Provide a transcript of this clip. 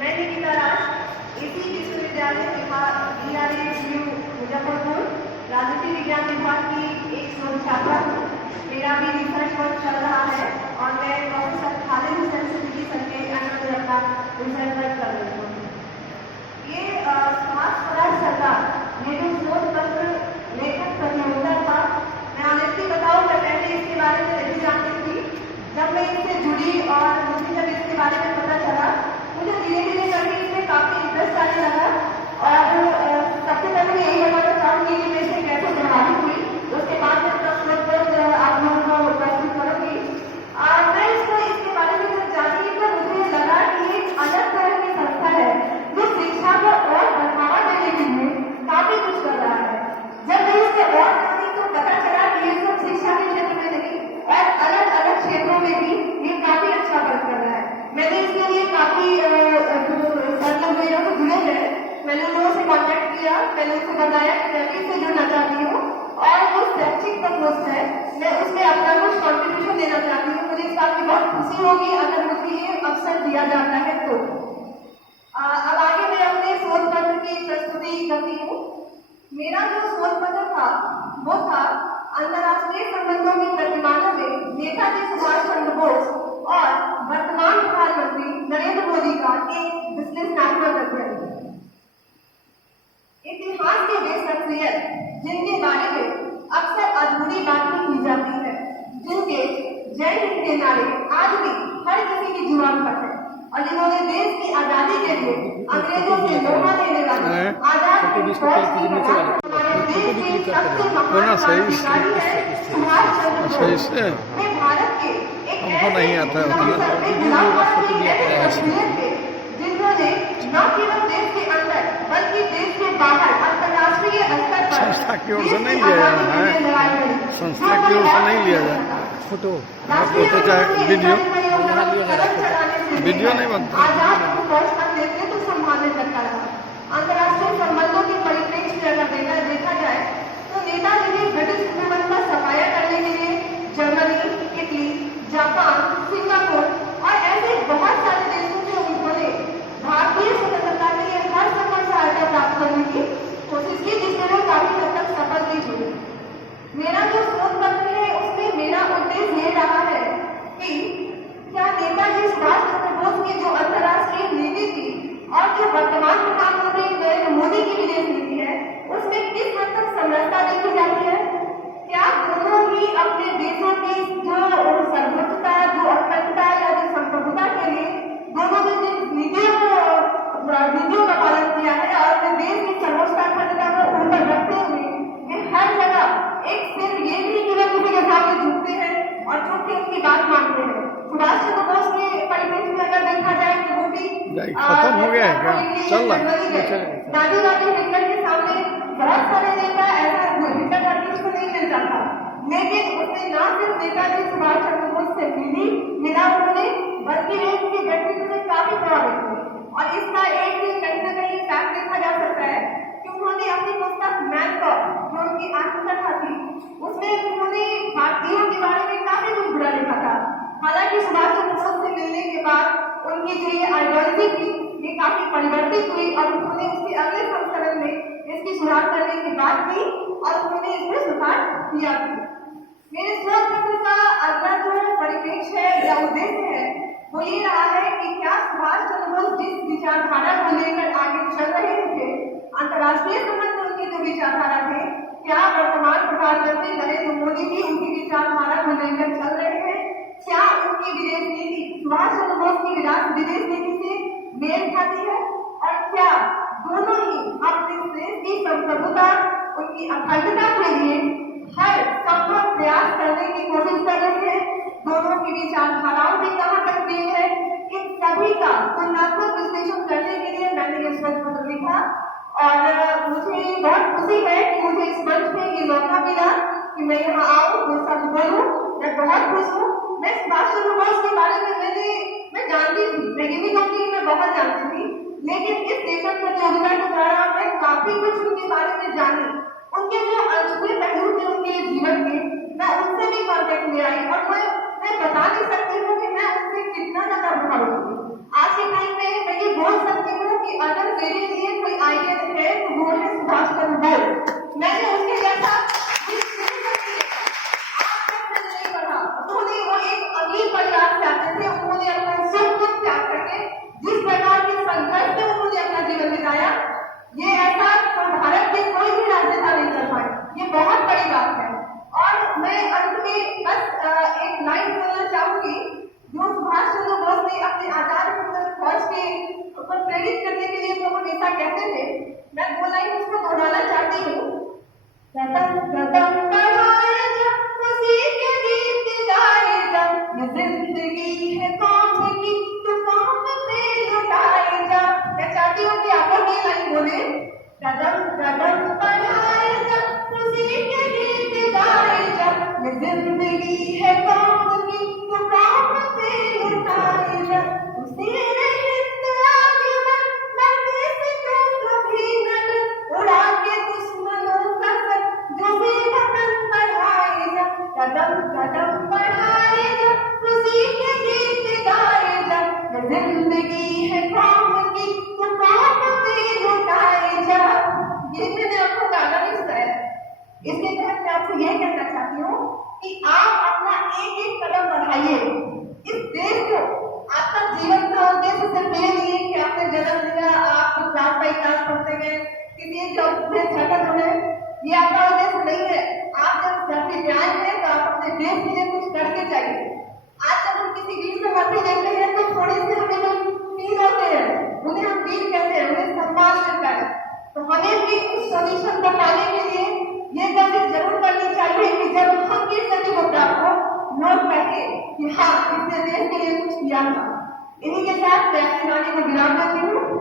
मैं निकिता राज एसी विश्वविद्यालय BRAU मुजफ्फरपुर राजनीति विज्ञान विभाग की एक शोध छात्रा हूँ। मेरा भी रिसर्च वर्क चल रहा है और मैं प्रोफेसर खालिद हुसैन सिद्दीकी सर के अंडर में अपना रिसर्च वर्क कर रही हूँ। ये समाज स्वराज सरकार ये जो शोध पत्र लेखन प्रतियोगिता था, मैं ऑनेस्टली बताऊँ मैं पहले इसके बारे में नहीं जानती थी। जब मैं इससे जुड़ी और मुझे जब इसके बारे में पता चला, मुझे धीरे धीरे करके इसमें काफी इंटरेस्ट आने लगा। और सबसे पहले मैं यही बताना चाहूंगी कि मैं इसे कैसे प्रभावित हुई, उसके बाद मैं अपना शोध पत्र आप लोगों को प्रस्तुत करूंगी। मैं इसके बारे में जब जानी तो मुझे लगा कि एक अलग तरह की संस्था है जो शिक्षा को और बढ़ावा देने के लिए काफी कुछ कर रहा है। जब मैं इससे और जानी तो पता चला कि ये सिर्फ शिक्षा के क्षेत्र में नहीं और अलग अलग क्षेत्रों में भी ये काफी अच्छा वर्क कर रहा है। मैंने इसके लिए काफी जुड़े हैं, मैंने लोगों से कॉन्टेक्ट किया, मैंने उनको बताया कि मैं भी इससे जुड़ना चाहती हूँ और जो शैक्षिक पोस्ट है मैं उसमें अपना कुछ कॉन्ट्रीब्यूशन देना चाहती हूँ। मुझे इस बात की बहुत खुशी होगी अगर मुझे ये अवसर दिया जाता है तो। अब आगे मैं अपने शोध पत्र की प्रस्तुति करती हूँ। मेरा जो शोध पत्र था वो था अंतर्राष्ट्रीय संबंधों के प्रतिमानों में नेताजी सुभाष चंद्र बोस और वर्तमान प्रधानमंत्री नरेंद्र मोदी का एक विश्लेषणात्मक अध्ययन। इतिहास के वे शख्सियत जिनके बारे में अक्सर अधूरी बातें की जाती है, जिनके जय हिंद के नारे आज भी हर किसी की जुबान पर है और जिन्होंने देश की आजादी के लिए अंग्रेजों से लोहा देने वाले आजाद हिंद फौज की हमारे देश के सबसे महान क्रांतिकारी है सुभाष चंद्र बोस। वे भारत के हमको नहीं आता जिन्होंने न केवल देश के अंदर बल्कि देश के बाहर अंतर्राष्ट्रीय स्तर पर संस्था की ओर से नहीं लिया जाना है, संस्था की ओर से नहीं लिया जाए फोटो चाहे वीडियो नहीं बनता। आजाद फौज का नेतृत्व संभालने लगता रहा। अंतर्राष्ट्रीय संबंधों के परिप्रेक्ष्य में अगर देखा जाए तो नेताजी ने ब्रिटिश हुकूमत का सफाया करने के लिए जर्मनी, इटली, जापान, सिंगापुर और ऐसे बहुत सारे देशों से उन्होंने भारतीय स्वतंत्रता के लिए हर संभव सहायता प्राप्त करने की कोशिश की, जिससे वो काफी हद तक सफल भी हुए। मेरा जो शोध पत्र है उसमें मेरा उद्देश्य ये रहा है कि क्या नेताजी सुभाष चंद्र बोस की जो अंतर्राष्ट्रीय नीति थी और जो वर्तमान प्रधानमंत्री नरेंद्र मोदी की विदेश नीति है उसमें किस हद तक समरसता देखी जाती है। क्या दोनों ही अपने देशों की जो सर्वोच्चता, जो अखंडता या जो संप्रभुता के लिए दोनों ने जिन नीतियों का पालन किया है और अपने देश की सर्वोच्चता अखंडता को ऊपर रखते हुए वे हर जगह एक सिर्फ ये नहीं कि वे किसी के सामने झुकते हैं और झुक के उसकी बात मानते हैं। सुभाष चंद्र बोस के परिप्रेक्ष्य में अगर देखा जाए तो वो भी खत्म हो गया है क्या? चल नाजी हिटलर के सामने बहुत सारे नेता ऐसा हिटलर आदमी उसको नहीं मिलता था, लेकिन उसने न सिर्फ नेताजी सुभाष चंद्र बोस से मिला उन्होंने, बल्कि वे उनके व्यक्तित्व से काफी प्रभावित हुए। और इसका एक कहीं न कहीं फैक्ट देखा जा सकता है कि उन्होंने अपनी पुस्तक मैन कॉप जो उनकी आत्मकथा थी उसमें उन्होंने भारतीयों के बारे में काफी कुछ बुरा लिखा था। हालांकि सुभाष चंद्र बोस से मिलने के बाद उनकी जो ये आइडियोलॉजी थी ये काफी परिवर्तित हुई और उन्होंने उसके अगले संस्करण में इसकी सुधार करने की बात की और उन्होंने इसमें सुधार किया भी। मेरे शोध पत्र का अगला जो परिप्रेक्ष्य है या उद्देश्य है वो ये रहा है कि क्या सुभाष चंद्र बोस जिस विचारधारा को लेकर आगे चल रहे थे, अंतर्राष्ट्रीय संबंध में उनकी जो विचारधारा थे, क्या वर्तमान प्रधानमंत्री नरेंद्र मोदी भी उनकी विचारधारा को लेकर चल रहे हैं? क्या उनकी विदेश नीति सुभाष चंद्र बोस की विदेश नीति से मेल खाती है? और क्या दोनों ही अपने देश की संप्रभुता, उनकी अखंडता के लिए हर संभव प्रयास करने की कोशिश कर रहे हैं? दोनों की विचारधाराओं में कहाँ तक मेल है? इन सभी का तुलनात्मक विश्लेषण करने के लिए मैंने ये शोध पत्र लिखा और मुझे बहुत खुशी है कि मुझे इस मंच पे ये मौका मिला कि मैं यहाँ आऊँ, वो सब बोलूँ। मैं बहुत खुश हूँ। मैं सुभाष चंद्र बोस के बारे में मैं जानती थी, मैं ये भी कहूँगी मैं बहुत जानती थी, लेकिन इस लेखन प्रतियोगिता के दौरान मैं काफी कुछ उनके बारे में जानी। उनके जो अनछुए पहलू थे उनके जीवन के, मैं उनसे भी कॉन्टेक्ट में आई और मैं बता नहीं सकती हूँ कि मैं उनसे कितना ज्यादा प्रभावित हुई। आज के टाइम में मैं ये बोल सकती अंत में बस एक लाइन बोलना चाहूंगी जो सुभाष चंद्र बोस ने अपने आजाद हिंद फौज के ऊपर प्रेरित करने के लिए जो नेता कहते थे, मैं वो लाइन उसको दोहराना चाहती हूँ। कदम कदम बढ़ाए जब उसी के गीत गाए जब, ये जिंदगी है कौन की तू कौन पे लुटाए जा। मैं चाहती हूँ कि आप ये लाइन बोले, कदम कदम बढ़ाए जब उसी के गीत गाए जब, ये जिंदगी है कौन की तू कौन पे लुटाए जा। उसी ने हिंद आगे लंबे से क्यों कभी नजर उड़ा के दुश्मनों का सर जो भी वतन बढ़ाए जा। कदम कदम बढ़ाए जब उसी के गीत गाए जब, ये जिंदगी है कौम की तू कौम पे लुटाए जा। ये मैंने आपको गाना नहीं सुनाया, इसके तहत मैं आपसे ये कहना चाहती हूँ कि आप अपना एक एक कदम बढ़ाइए। इस देश को आपका जीवन का उद्देश्य सिर्फ ये नहीं है कि आपने जन्म लिया, आप क्लास बाई क्लास पढ़ते गए, किसी जॉब में सेटल हो गए, ये आपका उद्देश्य नहीं है। आप जब धरती पे आए हैं तो आप अपने देश के लिए कुछ करके चाहिए। आज जब हम किसी वीर से मरते देखते हैं तो थोड़े से हमें जो फील होते हैं, उन्हें हम वीर कहते हैं, उन्हें सम्मान मिलता है। तो हमें भी उस सोल्यूशन को पाने के लिए ये कोशिश जरूर करनी चाहिए कि जब हम किस सर्टिफिकेट को नोट करें कि हाँ इसने देश के लिए कुछ किया था। इन्हीं के साथ मैं अपनी वाणी को विराम देती हूँ।